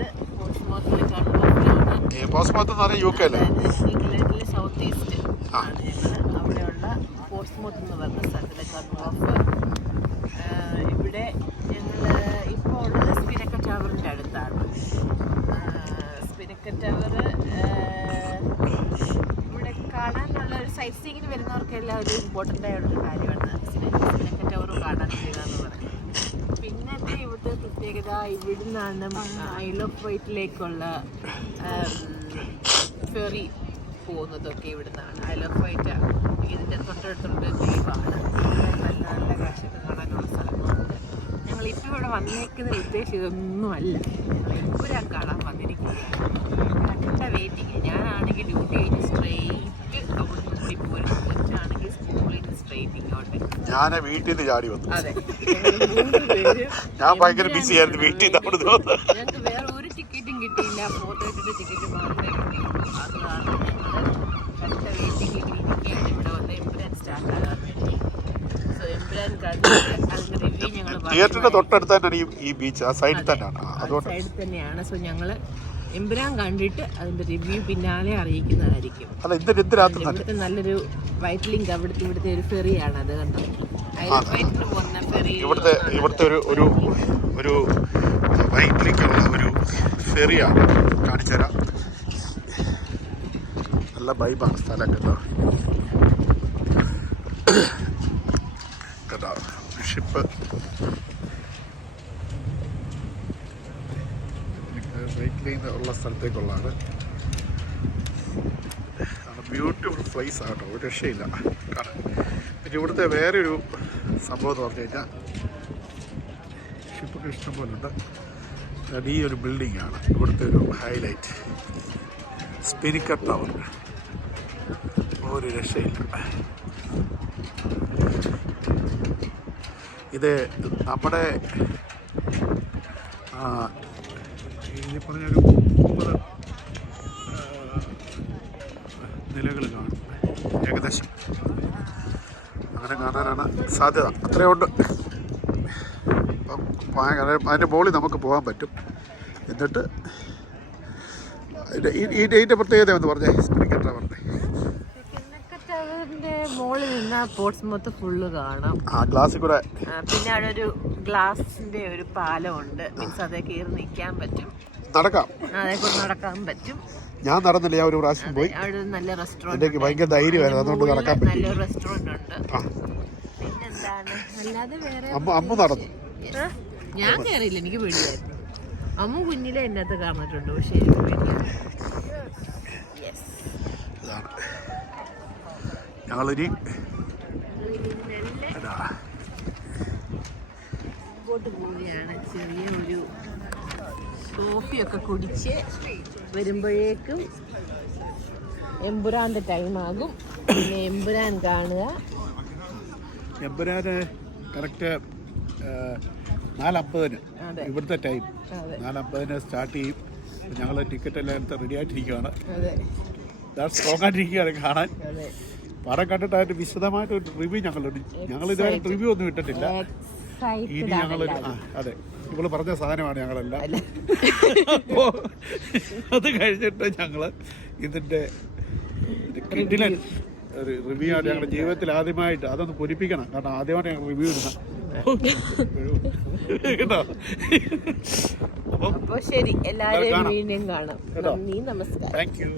ഇത് പോസ്റ്റ്മോർട്ടത്തിൽ കാണുന്ന പോസ്റ്റ്മോർട്ടം എന്ന് പറഞ്ഞാൽ UK അല്ലേ? ഇംഗ്ലണ്ടിലെ സൗത്ത് ഈസ്റ്റ് ആണ് ഞങ്ങൾ. അവിടെയുള്ള പോസ്റ്റ്മോർട്ടം എന്ന് പറഞ്ഞ സ്ഥലത്തിലേക്കാണ് ഓഫ്. ഇവിടെ ഞങ്ങൾ ഇപ്പോൾ ഉള്ളത് സ്പിനക്കൽ ടവറിൻ്റെ അടുത്താണ്. സ്പിനക്കൽ ടവർ ഇവിടെ കാണാനുള്ള ഒരു സൈറ്റ് സീയിങ്ങിന് വരുന്നവർക്കെല്ലാം ഒരു ഇമ്പോർട്ടൻ്റ് ആയിട്ടുള്ളൊരു കാര്യമാണ് സ്പിനക്കൽ ടവർ കാണാൻ കഴിയുക എന്ന് പറയുന്നത്. പിന്നത്തെ ഇവിടുത്തെ പ്രത്യേകത ഇവിടുന്നാണ് ഐൽ ഓഫ് വൈറ്റിലേക്കുള്ള ഫെറി പോകുന്നതൊക്കെ ഇവിടുന്നാണ്. ഐൽ ഓഫ് വൈറ്റ് ഇതിൻ്റെ തൊട്ടടുത്തുള്ള ദ്വീപാണ്. നല്ല നല്ല കാഴ്ചയൊക്കെ കാണാനുള്ള സ്ഥലങ്ങളുണ്ട്. ഞങ്ങളിപ്പോൾ ഇവിടെ വന്നേക്കുന്ന ഉദ്ദേശം ഇതൊന്നുമല്ല, ഞങ്ങൾ എമ്പുരാൻ കാണാൻ വന്നിരിക്കുകയാണ്. കണ്ട വെയിറ്റിങ്. ഞാനാണെങ്കിൽ ഡ്യൂട്ടി കഴിഞ്ഞ് സ്ട്രെയിറ്റ് അവിടെ കൂടി പോരുന്നു. കൊച്ചാണെങ്കിൽ സ്കൂളിൽ നിന്ന് സ്ട്രെയിറ്റ് ഇങ്ങോട്ട്. ഞാൻ വീട്ടിൽ നിന്ന് ചാടി വന്നു. അതെ, ഞാൻ ഭയങ്കര ബിസി ആയിരുന്നു വീട്ടിൽ നിന്ന്. ഞങ്ങൾക്ക് വേറെ ഒരു ടിക്കറ്റും കിട്ടിയില്ല. 4:30 ടിക്കറ്റ് മാത്രമേ കിട്ടിയുള്ളൂ. അതാണ് ഞങ്ങൾ കണ്ട വെയിറ്റിംഗ് ഇരിക്കുകയാണ് ഇവിടെ വന്ന് എമ്പുരാൻ സ്റ്റാർട്ട് ആകാൻ വേണ്ടി. സോ എമ്പുരാൻ കണ്ടിട്ട് അതിൻ്റെ റിവ്യൂ ഞങ്ങൾ തിയേറ്ററിന്റെ തൊട്ടടുത്ത് തന്നെയാണ് ഈ ബീച്ച്. ആ സൈഡിൽ തന്നെയാണ്. സൈഡിൽ തന്നെയാണ്. സോ ഞങ്ങൾ എമ്പുരാൻ കണ്ടിട്ട് അതിന്റെ റിവ്യൂ പിന്നാലെ അറിയിക്കുന്നതായിരിക്കും. ഇവിടുത്തെ നല്ലൊരു വൈറ്റ് ലിങ്ക് ഇവിടുത്തെ ഒരു ഫെറിയാണ്. അത് കണ്ടോ, വൈറ്റിന് പോകുന്ന ഫെറി. ഇവിടുത്തെ ഒരു വൈറ്റ് ലിങ്കുള്ള ഒരു ഫെറിയാണ്. കാണിച്ചു തരാം. നല്ല വൈബാണ് സ്ഥലം കേട്ടോ. കേട്ടോ ഷിപ്പ് വൈറ്റ് ലൈൻ ഉള്ള സ്ഥലത്തേക്കുള്ളതാണ്. ബ്യൂട്ടിഫുൾ പ്ലേസ് ആട്ടോ, ഒരു രക്ഷയില്ല കാണാൻ. പിന്നെ ഇവിടുത്തെ വേറൊരു സംഭവം എന്ന് പറഞ്ഞു കഴിഞ്ഞാൽ ഷിപ്പൊക്കെ ഇഷ്ടം പോലെ ഉണ്ട്. ഈ ഒരു ബിൽഡിംഗ് ആണ് ഇവിടുത്തെ ഒരു ഹൈലൈറ്റ്. സ്പിനക്കൽ ടവർ, ഒരു രക്ഷയില്ല. ഇത് നമ്മുടെ ഇനി പറഞ്ഞൊരു 30 നിലകൾ കാണും ഏകദേശം. അങ്ങനെ കാണാനാണ് സാധ്യത. അത്രയുണ്ട്. അപ്പം അതിൻ്റെ മുകളിൽ നമുക്ക് പോകാൻ പറ്റും. എന്നിട്ട് ഇതിൻ്റെ പ്രത്യേകത എന്ന് പറഞ്ഞേ സ്പിനക്കൽ ടവറിൻ്റെ മുകളിൽ നിന്ന് പോർട്സ്മൗത്ത് ഫുള്ള് കാണാം. ഗ്ലാസ്സിൽ കൂടെ. പിന്നെ അവിടെ ഒരു ഗ്ലാസിന്റെ ഒരു പാലമുണ്ട്. മീൻസ് അതേ കയറി നിൽക്കാൻ പറ്റും, നടക്കാം, അതേക്കൂടെ നടക്കാൻ പറ്റും. ഞാൻ നടന്നില്ല, ഞാൻ ഒരു പ്രാവശ്യം പോയി. അവിടെ നല്ല റെസ്റ്റോറൻറ്റ്, എനിക്ക് ഭയങ്കര ധൈര്യമായിരുന്നു, അതുകൊണ്ട് നടക്കാൻ പറ്റും. നല്ലൊരു റെസ്റ്റോറൻറ്റ് ഉണ്ട്. പിന്നെന്താണ്, അല്ലാതെ വേറെ അമ്മ നടന്നു. ഞാൻ കയറിയില്ല, എനിക്ക് പേടിയായിരുന്നു. അമ്മ കുഞ്ഞിലെ എൻ്റെ അകത്ത് കാണുന്നിട്ടുണ്ട്, പക്ഷേ എനിക്ക് പേടിയായിരുന്നു. ഞങ്ങളിനി മുമ്പോട്ട് പോവുകയാണ്. ചെറിയ ഒരു കോഫിയൊക്കെ കുടിച്ച് വരുമ്പോഴേക്കും എമ്പുരാൻ്റെ ടൈമാകും. പിന്നെ എമ്പുരാൻ കാണുക. എമ്പുരാന് കറക്റ്റ് 4:50 ഇവിടുത്തെ ടൈം. 4:50 സ്റ്റാർട്ട് ചെയ്യും. ഞങ്ങൾ ടിക്കറ്റ് എല്ലാം റെഡി ആയിട്ടിരിക്കുകയാണ്. സ്ട്രോങ് ആയിട്ടിരിക്കുകയാണ് കാണാൻ. പടം കണ്ടിട്ട് അതിൻ്റെ വിശദമായിട്ട് ഒരു റിവ്യൂ ഞങ്ങൾ ഇതുവരെ റിവ്യൂ ഒന്നും ഇട്ടിട്ടില്ല. ഇനി ഞങ്ങളൊരു അതെ, ഇപ്പോൾ പറഞ്ഞ സാധനമാണ് ഞങ്ങളെല്ലാം. അപ്പോൾ അത് കഴിഞ്ഞിട്ട് ഞങ്ങൾ ഇതിൻ്റെ കിഡിലൻ ഒരു റിവ്യൂ ആണ് ഞങ്ങളുടെ ജീവിതത്തിൽ ആദ്യമായിട്ട്. അതൊന്ന് പൊരിപ്പിക്കണം, കാരണം ആദ്യമായിട്ട് ഞങ്ങൾ റിവ്യൂ ഇടുന്ന കേട്ടോ. അപ്പോൾ ശരി, എല്ലാവരും വീണ്ടും കാണാം. നന്ദി, നമസ്കാരം. Thank you.